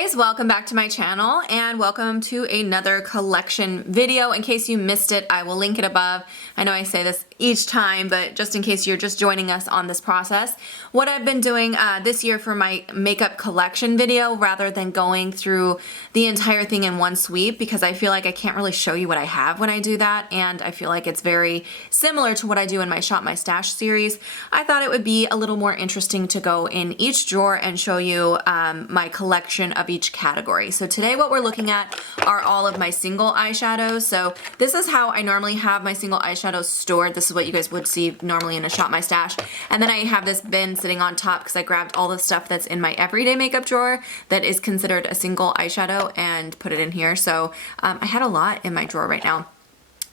guys, welcome back to my channel and welcome to another collection video. In case you missed it, I will link it above. I know I say this each time, but just in case you're just joining us on this process, what I've been doing this year for my makeup collection video, rather than going through the entire thing in one sweep, because I feel like I can't really show you what I have when I do that, and I feel like it's very similar to what I do in my Shop My Stash series. I thought it would be a little more interesting to go in each drawer and show you my collection of each category. So today what we're looking at are all of my single eyeshadows. So this is how I normally have my single eyeshadows stored. This is what you guys would see normally in a Shop My Stash. And then I have this bin sitting on top because I grabbed all the stuff that's in my everyday makeup drawer that is considered a single eyeshadow and put it in here. So I had a lot in my drawer right now.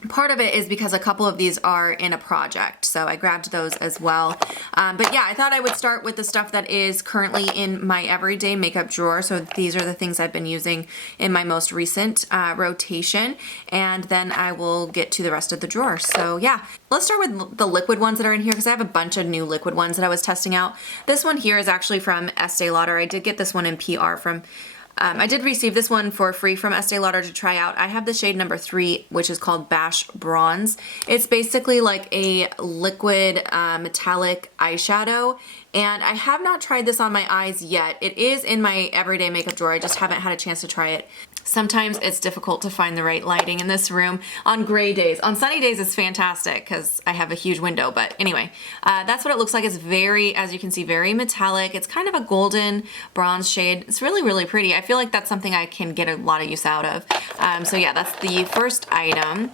Part of it is because a couple of these are in a project, so I grabbed those as well. But yeah, I thought I would start with the stuff that is currently in my everyday makeup drawer. So these are the things I've been using in my most recent rotation, and then I will get to the rest of the drawer. So yeah, let's start with the liquid ones that are in here because I have a bunch of new liquid ones that I was testing out. This one here is actually from Estee Lauder. I did get this one in PR from I did receive this one for free from Estee Lauder to try out. I have the shade number 3, which is called Bash Bronze. It's basically like a liquid metallic eyeshadow, and I have not tried this on my eyes yet. It is in my everyday makeup drawer. I just haven't had a chance to try it. Sometimes it's difficult to find the right lighting in this room on gray days. On sunny days it's fantastic because I have a huge window, but anyway, that's what it looks like. It's very, as you can see, very metallic. It's kind of a golden bronze shade. It's really, really pretty. I feel like that's something I can get a lot of use out of. So yeah, that's the first item.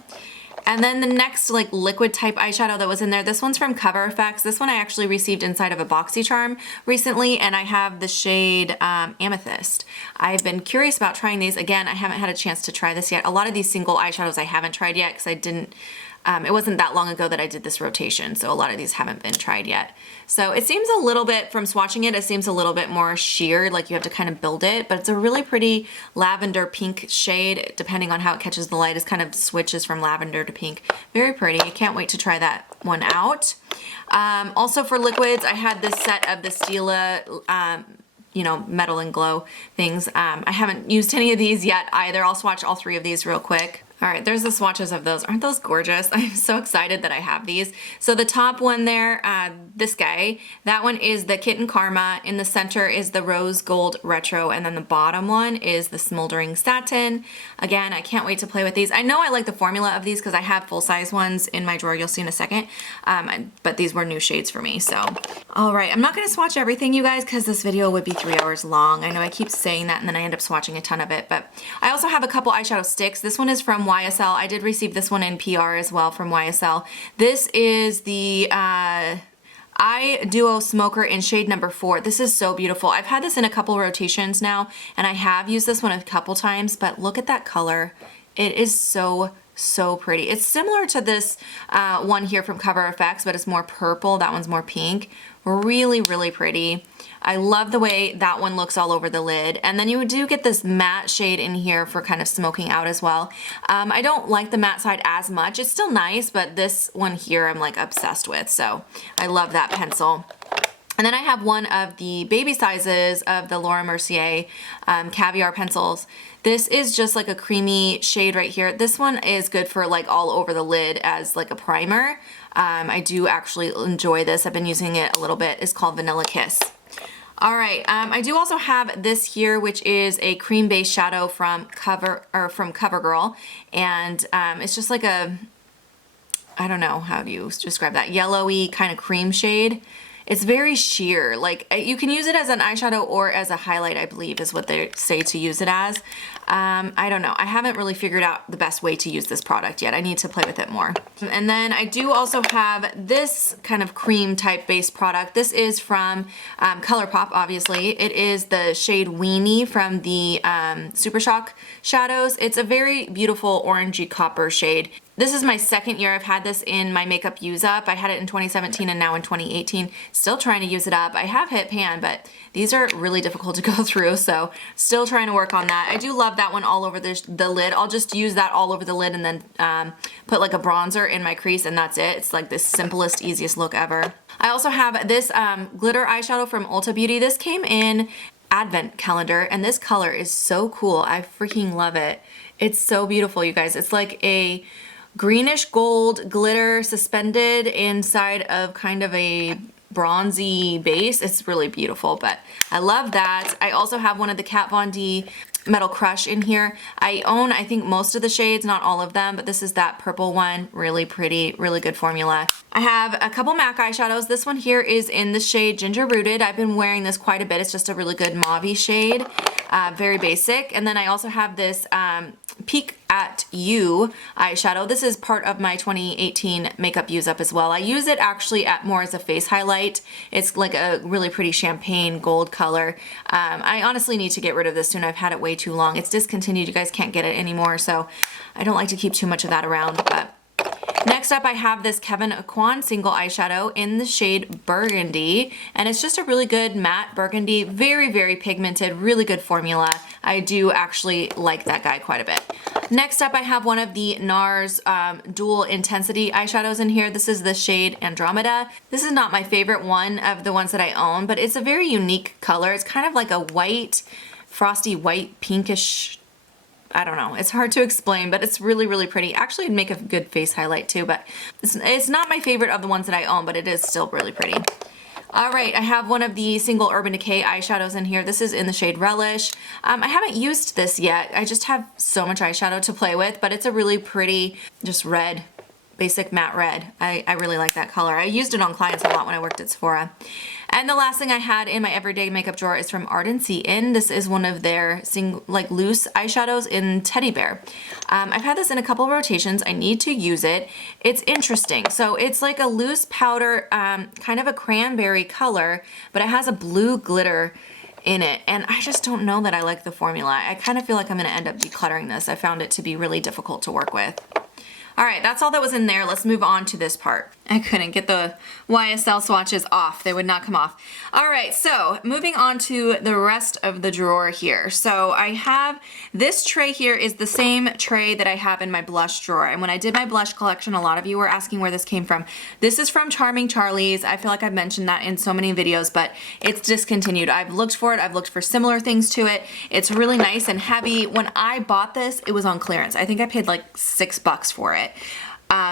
And then the next like liquid type eyeshadow that was in there, this one's from Cover FX. This one I actually received inside of a BoxyCharm recently, and I have the shade Amethyst. I've been curious about trying these. Again, I haven't had a chance to try this yet. A lot of these single eyeshadows I haven't tried yet because I didn't, it wasn't that long ago that I did this rotation, so a lot of these haven't been tried yet. So it seems a little bit, from swatching it, it seems a little bit more sheer, like you have to kind of build it, but it's a really pretty lavender pink shade, depending on how it catches the light. It kind of switches from lavender to pink. Very pretty. I can't wait to try that one out. Also for liquids, I had this set of the Stila you know, Metal and Glow things. I haven't used any of these yet either. I'll swatch all 3 of these real quick. All right, there's the swatches of those. Aren't those gorgeous? I'm so excited that I have these. So the top one there, this guy, that one is the Kitten Karma. In the center is the Rose Gold Retro, and then the bottom one is the Smoldering Satin. Again, I can't wait to play with these. I know I like the formula of these because I have full-size ones in my drawer. You'll see in a second, but these were new shades for me, so. All right, I'm not gonna swatch everything, you guys, because this video would be 3 hours long. I know I keep saying that, and then I end up swatching a ton of it, but I also have a couple eyeshadow sticks. This one is from YSL. I did receive this one in PR as well from YSL. This is the Eye Duo Smoker in shade number 4. This is so beautiful. I've had this in a couple rotations now, and I have used this one a couple times, but look at that color. It is so pretty. It's similar to this one here from Cover FX, but it's more purple. That one's more pink. Really, really pretty. I love the way that one looks all over the lid. And then you do get this matte shade in here for kind of smoking out as well. I don't like the matte side as much. It's still nice, but this one here I'm like obsessed with. So I love that pencil. And then I have one of the baby sizes of the Laura Mercier Caviar pencils. This is just like a creamy shade right here. This one is good for like all over the lid as like a primer. I do actually enjoy this. I've been using it a little bit. It's called Vanilla Kiss. All right, I do also have this here, which is a cream-based shadow from CoverGirl, and it's just like a, I don't know, how do you describe that, yellowy kind of cream shade. It's very sheer. Like, you can use it as an eyeshadow or as a highlight, I believe is what they say to use it as. I don't know. I haven't really figured out the best way to use this product yet. I need to play with it more. And then I do also have this kind of cream type based product. This is from ColourPop, obviously. It is the shade Weenie from the Super Shock shadows. It's a very beautiful orangey copper shade. This is my second year I've had this in my makeup use up. I had it in 2017 and now in 2018. Still trying to use it up. I have hit pan, but these are really difficult to go through, so still trying to work on that. I do love that one all over the lid. I'll just use that all over the lid and then put like a bronzer in my crease, and that's it. It's like the simplest, easiest look ever. I also have this glitter eyeshadow from Ulta Beauty. This came in advent calendar, and this color is so cool. I freaking love it. It's so beautiful, you guys. It's like a greenish gold glitter suspended inside of kind of a bronzy base. It's really beautiful, but I love that. I also have one of the Kat Von D Metal Crush in here. I own, I think, most of the shades, not all of them, but this is that purple one. Really pretty, really good formula. I have a couple MAC eyeshadows. This one here is in the shade Ginger Rooted. I've been wearing this quite a bit. It's just a really good mauve-y shade, very basic. And then I also have this Peek at You eyeshadow. This is part of my 2018 makeup use up as well. I use it actually more as a face highlight. It's like a really pretty champagne gold color. I honestly need to get rid of this soon. I've had it way too long. It's discontinued. You guys can't get it anymore, so I don't like to keep too much of that around. But next up, I have this Kevyn Aucoin single eyeshadow in the shade Burgundy, and it's just a really good matte burgundy, very, very pigmented, really good formula. I do actually like that guy quite a bit. Next up, I have one of the NARS dual intensity eyeshadows in here. This is the shade Andromeda. This is not my favorite one of the ones that I own, but it's a very unique color. It's kind of like a white, frosty white pinkish, I don't know. It's hard to explain, but it's really, really pretty. Actually, it'd make a good face highlight too, but it's not my favorite of the ones that I own, but it is still really pretty. All right, I have one of the single Urban Decay eyeshadows in here. This is in the shade Relish. I haven't used this yet. I just have so much eyeshadow to play with, but it's a really pretty, just red, basic matte red. I really like that color. I used it on clients a lot when I worked at Sephora. And the last thing I had in my everyday makeup drawer is from Ardency Inn. This is one of their loose eyeshadows in Teddy Bear. I've had this in a couple of rotations. I need to use it. It's interesting. So it's like a loose powder, kind of a cranberry color, but it has a blue glitter in it. And I just don't know that I like the formula. I kind of feel like I'm going to end up decluttering this. I found it to be really difficult to work with. All right, that's all that was in there. Let's move on to this part. I couldn't get the YSL swatches off. They would not come off. All right, so moving on to the rest of the drawer here. So I have this tray here is the same tray that I have in my blush drawer. And when I did my blush collection, a lot of you were asking where this came from. This is from Charming Charlie's. I feel like I've mentioned that in so many videos, but it's discontinued. I've looked for it. I've looked for similar things to it. It's really nice and heavy. When I bought this, it was on clearance. I think I paid like $6 for it.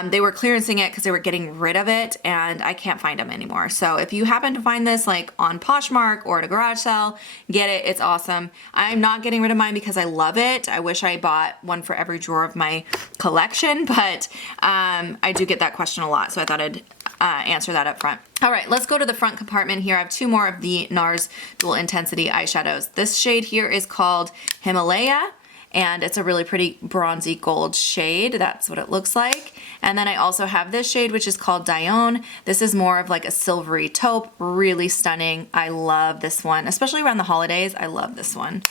They were clearancing it because they were getting rid of it, and I can't find them anymore. So if you happen to find this like on Poshmark or at a garage sale, get it. It's awesome. I'm not getting rid of mine because I love it. I wish I bought one for every drawer of my collection, but I do get that question a lot, so I thought I'd answer that up front. All right, let's go to the front compartment here. I have two more of the NARS Dual Intensity eyeshadows. This shade here is called Himalaya, and it's a really pretty bronzy gold shade. That's what it looks like. And then I also have this shade, which is called Dione. This is more of like a silvery taupe, really stunning. I love this one, especially around the holidays. I love this one.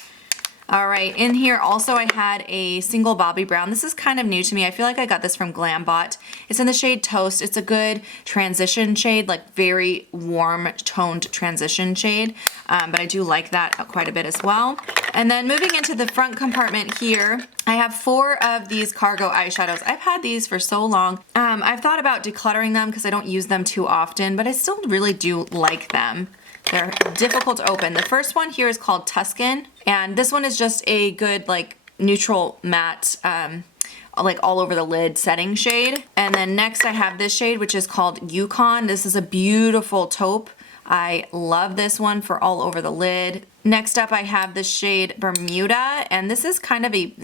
All right, in here also I had a single Bobbi Brown. This is kind of new to me. I feel like I got this from Glambot. It's in the shade Toast. It's a good transition shade, like very warm toned transition shade, but I do like that quite a bit as well. And then moving into the front compartment here, I have 4 of these cargo eyeshadows. I've had these for so long. I've thought about decluttering them because I don't use them too often, but I still really do like them. They're difficult to open. The first one here is called Tuscan, and this one is just a good like neutral matte, like all over the lid setting shade. And then next I have this shade, which is called Yukon. This is a beautiful taupe. I love this one for all over the lid. Next up I have the shade Bermuda, and this is kind of a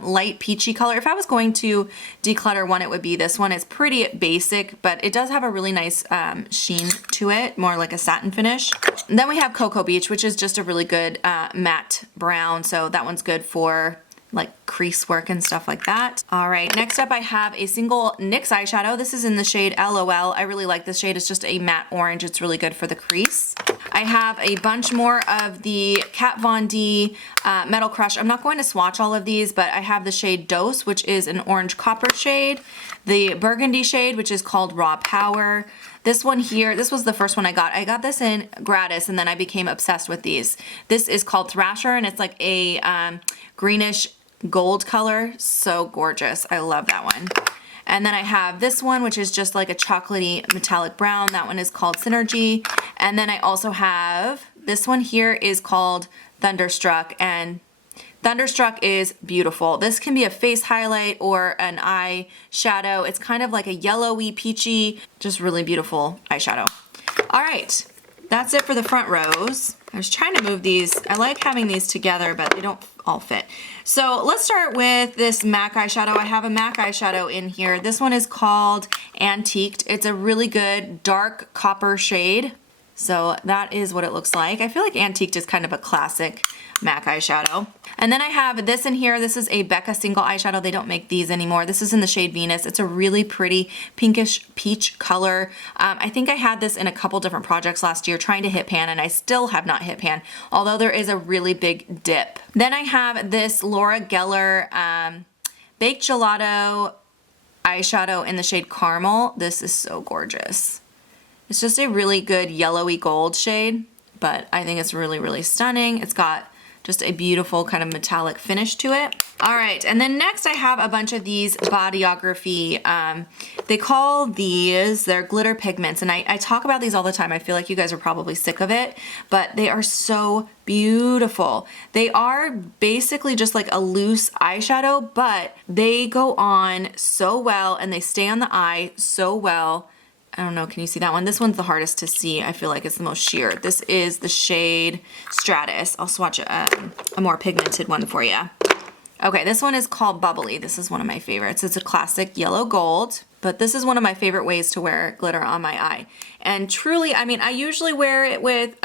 light peachy color. If I was going to declutter one, it would be this one. It's pretty basic, but it does have a really nice sheen to it, more like a satin finish. And then we have Cocoa Beach, which is just a really good matte brown, so that one's good for like crease work and stuff like that. All right, next up I have a single NYX eyeshadow. This is in the shade LOL. I really like this shade. It's just a matte orange. It's really good for the crease. I have a bunch more of the Kat Von D Metal Crush. I'm not going to swatch all of these, but I have the shade Dose, which is an orange copper shade. The burgundy shade, which is called Raw Power. This one here, this was the first one I got. I got this in gratis, and then I became obsessed with these. This is called Thrasher, and it's like a greenish gold color. So gorgeous. I love that one. And then I have this one, which is just like a chocolatey metallic brown. That one is called Synergy. And then I also have this one here is called Thunderstruck, and Thunderstruck is beautiful. This can be a face highlight or an eye shadow. It's kind of like a yellowy, peachy, just really beautiful eyeshadow. All right, that's it for the front rows. I was trying to move these. I like having these together, but they don't all fit. So let's start with this MAC eyeshadow. I have a MAC eyeshadow in here. This one is called Antiqued. It's a really good dark copper shade. So that is what it looks like. I feel like Antiqued is kind of a classic MAC eyeshadow. And then I have this in here. This is a Becca single eyeshadow. They don't make these anymore. This is in the shade Venus. It's a really pretty pinkish peach color. I think I had this in a couple different projects last year trying to hit pan, and I still have not hit pan, although there is a really big dip. Then I have this Laura Geller Baked Gelato eyeshadow in the shade Caramel. This is so gorgeous. It's just a really good yellowy gold shade, but I think it's really, really stunning. It's got just a beautiful kind of metallic finish to it. All right, and then next I have a bunch of these Bodyography. They call these, they're glitter pigments, and I talk about these all the time. I feel like you guys are probably sick of it, but they are so beautiful. They are basically just like a loose eyeshadow, but they go on so well and they stay on the eye so well. I don't know, can you see that one? This one's the hardest to see. I feel like it's the most sheer. This is the shade Stratus. I'll swatch a more pigmented one for you. Okay, this one is called Bubbly. This is one of my favorites. It's a classic yellow gold, but this is one of my favorite ways to wear glitter on my eye. And truly, I mean, I usually wear it with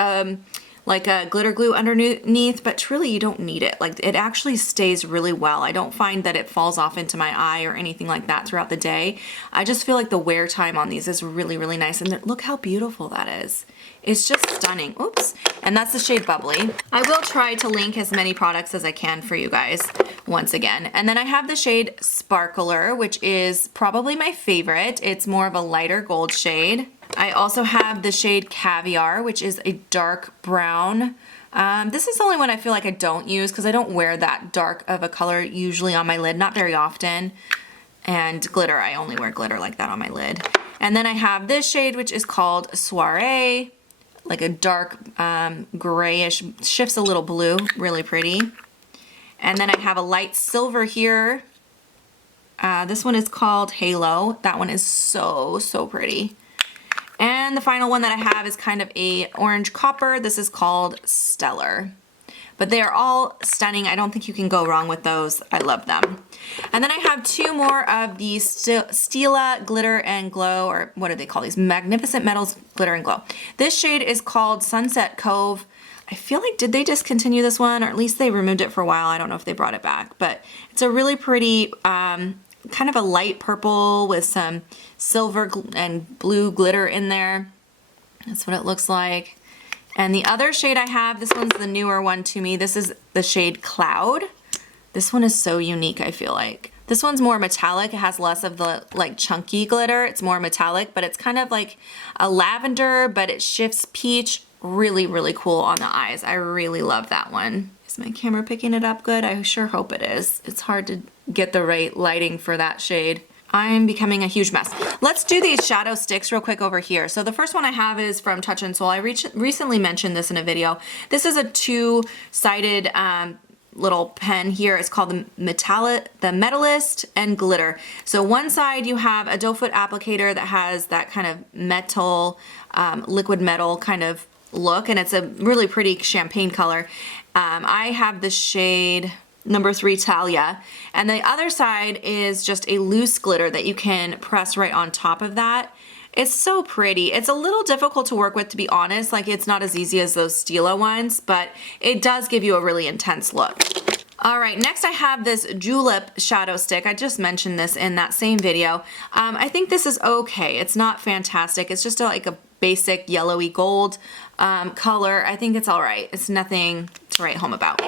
like a glitter glue underneath, but truly you don't need it. Like, it actually stays really well. I don't find that it falls off into my eye or anything like that throughout the day. I just feel like the wear time on these is really, really nice. And look how beautiful that is. It's just stunning. Oops. And that's the shade Bubbly. I will try to link as many products as I can for you guys once again. And then I have the shade Sparkler, which is probably my favorite. It's more of a lighter gold shade. I also have the shade Caviar, which is a dark brown. This is the only one I feel like I don't use because I don't wear that dark of a color usually on my lid, not very often. And glitter, I only wear glitter like that on my lid. And then I have this shade, which is called Soiree, like a dark grayish, shifts a little blue, really pretty. And then I have a light silver here. This one is called Halo. That one is so, so pretty. And the final one that I have is kind of a orange copper. This is called Stellar. But they are all stunning. I don't think you can go wrong with those. I love them. And then I have two more of the Stila Glitter and Glow, or what do they call these? Magnificent Metals Glitter and Glow. This shade is called Sunset Cove. I feel like, did they discontinue this one? Or at least they removed it for a while. I don't know if they brought it back. But it's a really pretty, kind of a light purple with some silver and blue glitter in there. That's what it looks like. And the other shade I have, this one's the newer one to me. This is the shade Cloud. This one is so unique, I feel like. This one's more metallic. It has less of the like chunky glitter. It's more metallic, but it's kind of like a lavender, but it shifts peach. Really, really cool on the eyes. I really love that one. Is my camera picking it up good? I sure hope it is. It's hard to get the right lighting for that shade. I'm becoming a huge mess. Let's do these shadow sticks real quick over here. So the first one I have is from Touch in Sol. I recently mentioned this in a video. This is a two-sided little pen here. It's called the Metalist and Glitter. So one side you have a doe foot applicator that has that kind of metal, liquid metal kind of look, and it's a really pretty champagne color. I have the shade number 3 Talia, and the other side is just a loose glitter that you can press right on top of that. It's so pretty. It's a little difficult to work with, to be honest. Like, it's not as easy as those Stila ones, but it does give you a really intense look. All right, next I have this Julep shadow stick. I just mentioned this in that same video. I think this is okay. It's not fantastic. It's just like a basic yellowy gold color. I think it's all right. It's nothing to write home about.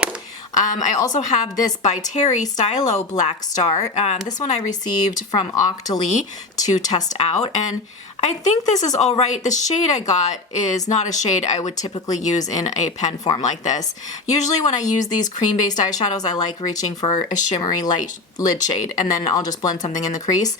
I also have this by Terry Stylo Black Star. This one I received from Octoly to test out, and I think this is all right. The shade I got is not a shade I would typically use in a pen form like this. Usually when I use these cream-based eyeshadows, I like reaching for a shimmery light lid shade, and then I'll just blend something in the crease.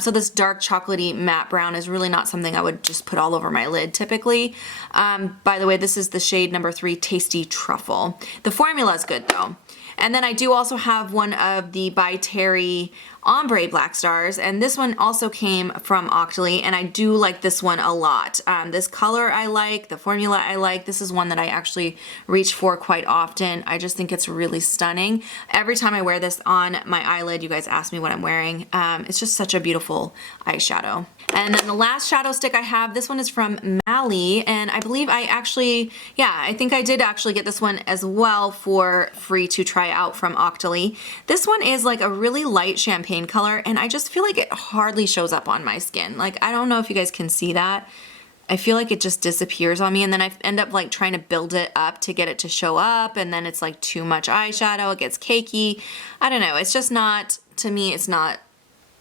So this dark chocolatey matte brown is really not something I would just put all over my lid typically. By the way, this is the shade number 3, Tasty Truffle. The formula is good though. And then I do also have one of the by Terry Ombre Black Stars, and this one also came from Octoly, and I do like this one a lot. This color I like, the formula I like. This is one that I actually reach for quite often. I just think it's really stunning. Every time I wear this on my eyelid, you guys ask me what I'm wearing. It's just such a beautiful eyeshadow. And then the last shadow stick I have, this one is from Mally, and I believe I actually, I think I did actually get this one as well for free to try out from Octoly. This one is like a really light champagne color, and I just feel like it hardly shows up on my skin. Like, I don't know if you guys can see that. I feel like it just disappears on me, and then I end up like trying to build it up to get it to show up, and then it's like too much eyeshadow, it gets cakey. I don't know, it's just not, to me, it's not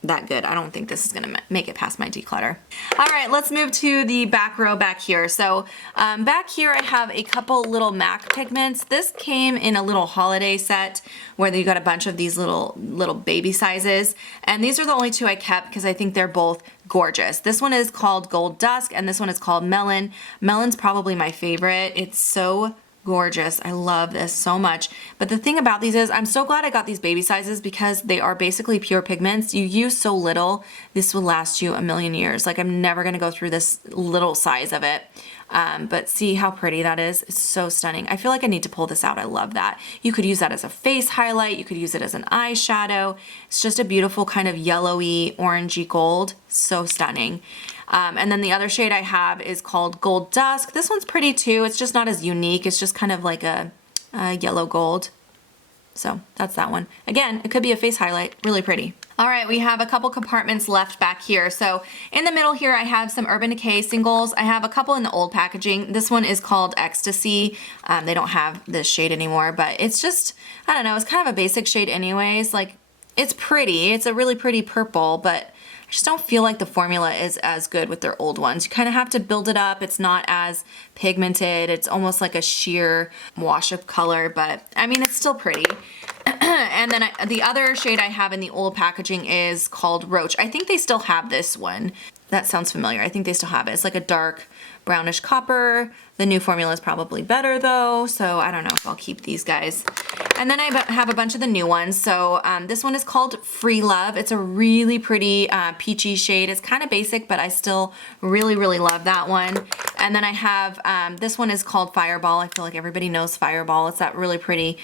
that good. I don't think this is gonna make it past my declutter. All right, let's move to the back row back here. So back here I have a couple little MAC pigments. This came in a little holiday set where you got a bunch of these little baby sizes, and these are the only two I kept because I think they're both gorgeous. This one is called Gold Dusk, and this one is called Melon. Melon's probably my favorite. It's so gorgeous. I love this so much. But the thing about these is I'm so glad I got these baby sizes because they are basically pure pigments. You use so little, this will last you a million years. Like, I'm never gonna go through this little size of it. But see how pretty that is? It's so stunning. I feel like I need to pull this out. I love that. You could use that as a face highlight. You could use it as an eyeshadow. It's just a beautiful kind of yellowy, orangey gold. So stunning. And then the other shade I have is called Gold Dusk. This one's pretty too. It's just not as unique. It's just kind of like a yellow gold. So that's that one. Again, it could be a face highlight. Really pretty. All right, we have a couple compartments left back here. So in the middle here, I have some Urban Decay singles. I have a couple in the old packaging. This one is called Ecstasy. They don't have this shade anymore, but it's just, I don't know, it's kind of a basic shade anyways. Like, it's pretty. It's a really pretty purple, but I just don't feel like the formula is as good with their old ones. You kind of have to build it up. It's not as pigmented. It's almost like a sheer wash of color, but I mean, it's still pretty. And then the other shade I have in the old packaging is called Roach. I think they still have this one. That sounds familiar. I think they still have it. It's like a dark brownish copper. The new formula is probably better though, so I don't know if I'll keep these guys. And then I have a bunch of the new ones. So this one is called Free Love. It's a really pretty peachy shade. It's kind of basic, but I still really, really love that one. And then I have, this one is called Fireball. I feel like everybody knows Fireball. It's that really pretty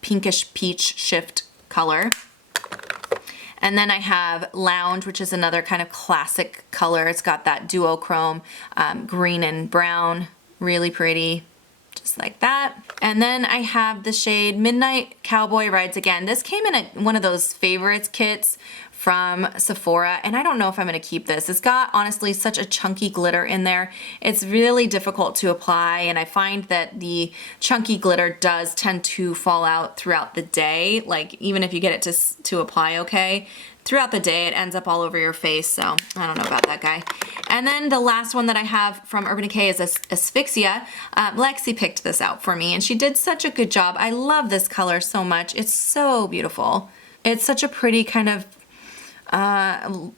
pinkish peach shift color. And then I have Lounge, which is another kind of classic color. It's got that duochrome green and brown, really pretty, just like that. And then I have the shade Midnight Cowboy Rides Again. This came in one of those favorites kits from Sephora, and I don't know if I'm gonna keep this. It's got, honestly, such a chunky glitter in there. It's really difficult to apply, and I find that the chunky glitter does tend to fall out throughout the day. Like, even if you get it to apply okay, throughout the day it ends up all over your face, so I don't know about that guy. And then the last one that I have from Urban Decay is Asphyxia. Lexi picked this out for me, and she did such a good job. I love this color so much. It's so beautiful. It's such a pretty kind of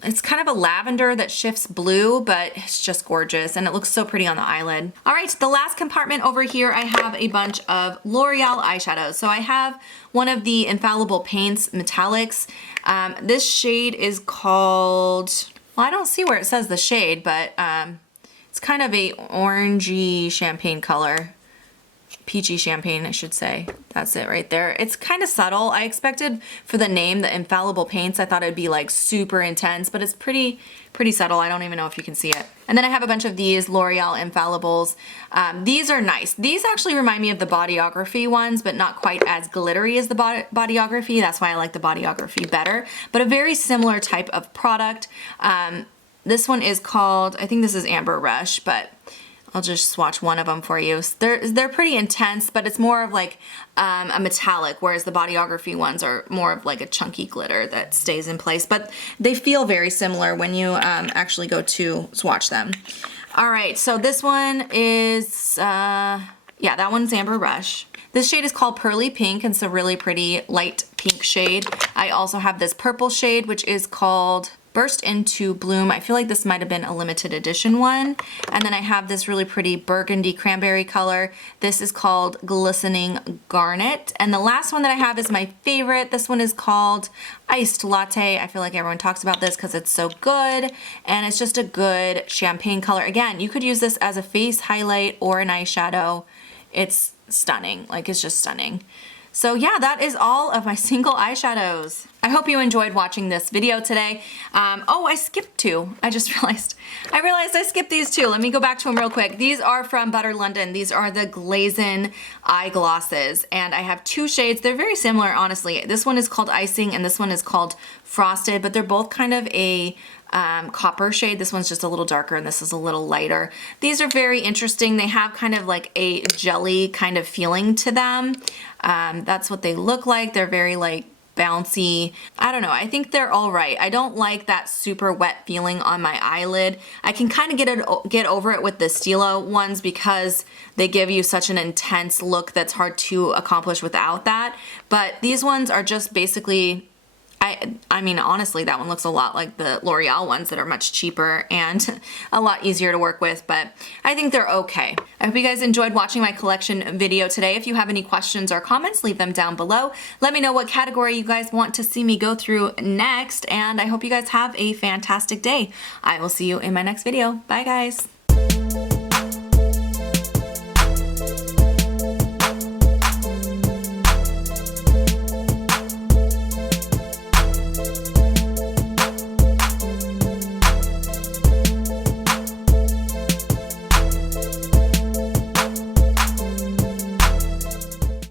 it's kind of a lavender that shifts blue, but it's just gorgeous, and it looks so pretty on the eyelid. All right, the last compartment over here, I have a bunch of L'Oreal eyeshadows. So I have one of the Infallible Paints Metallics. This shade is called, well, I don't see where it says the shade, but it's kind of a orangey champagne color. Peachy champagne, I should say. That's it right there. It's kind of subtle. I expected for the name, the Infallible Paints, I thought it'd be like super intense, but it's pretty subtle. I don't even know if you can see it. And then I have a bunch of these L'Oreal Infallibles. These are nice. These actually remind me of the Bodyography ones, but not quite as glittery as the Bodyography. That's why I like the Bodyography better, but a very similar type of product. This one is called, I think this is Amber Rush, but I'll just swatch one of them for you. They're pretty intense, but it's more of like a metallic, whereas the Bodyography ones are more of like a chunky glitter that stays in place. But they feel very similar when you actually go to swatch them. All right, so this one is, yeah, that one's Amber Rush. This shade is called Pearly Pink, and it's a really pretty light pink shade. I also have this purple shade, which is called Burst Into Bloom. I feel like this might have been a limited edition one. And then I have this really pretty burgundy cranberry color. This is called Glistening Garnet. And the last one that I have is my favorite. This one is called Iced Latte. I feel like everyone talks about this because it's so good. And it's just a good champagne color. Again, you could use this as a face highlight or an eyeshadow. It's stunning. Like, it's just stunning. So yeah, that is all of my single eyeshadows. I hope you enjoyed watching this video today. Oh, I skipped two. I just realized. I skipped these two. Let me go back to them real quick. These are from Butter London. These are the Glazin eye glosses, and I have two shades. They're very similar, honestly. This one is called Icing, and this one is called Frosted, but they're both kind of a copper shade. This one's just a little darker and this is a little lighter. These are very interesting. They have kind of like a jelly kind of feeling to them. That's what they look like. They're very like bouncy. I don't know. I think they're all right. I don't like that super wet feeling on my eyelid. I can kind of get over it with the Stilo ones because they give you such an intense look that's hard to accomplish without that. But these ones are just basically, I mean, honestly, that one looks a lot like the L'Oreal ones that are much cheaper and a lot easier to work with, but I think they're okay. I hope you guys enjoyed watching my collection video today. If you have any questions or comments, leave them down below. Let me know what category you guys want to see me go through next, and I hope you guys have a fantastic day. I will see you in my next video. Bye, guys.